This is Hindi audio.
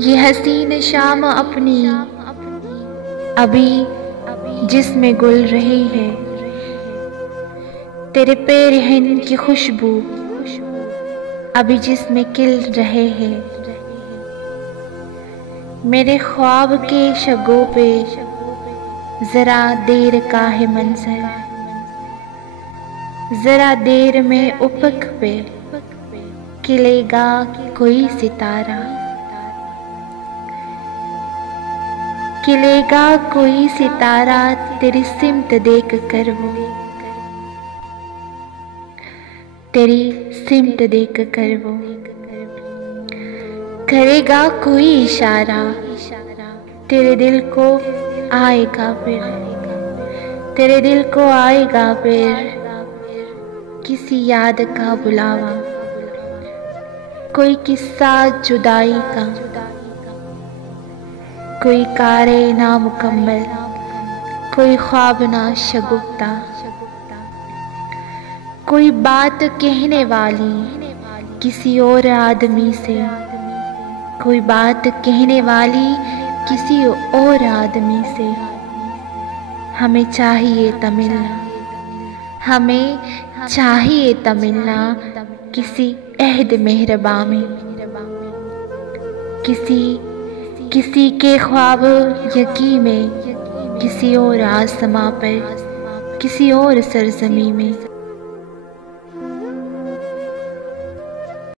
ये हसीन शाम अपनी अभी जिसमें गुल रही है, तेरे पेरहन की खुशबू अभी जिसमें खिल रहे हैं। मेरे ख्वाब के शगों पे जरा देर का है मंजर, जरा देर में उफक पे खिलेगा कोई सितारा, खिलेगा कोई सितारा तेरी सिमत देख कर वो, तेरी सिमत देख कर वो करेगा कोई इशारा, तेरे दिल को आएगा फिर, तेरे दिल को आएगा फिर किसी याद का बुलावा, कोई किस्सा जुदाई का, कोई कारे नामुकम्मल, कोई ख्वाब ना शगुफ्ता, कोई बात कहने वाली किसी और आदमी से, कोई बात कहने वाली किसी और आदमी से। हमें चाहिए त मिलना, हमें चाहिए त मिलना किसी अहद मेहरबा में, किसी के ख्वाब यकीन में, किसी और आसमां पर, किसी और सरजमी में।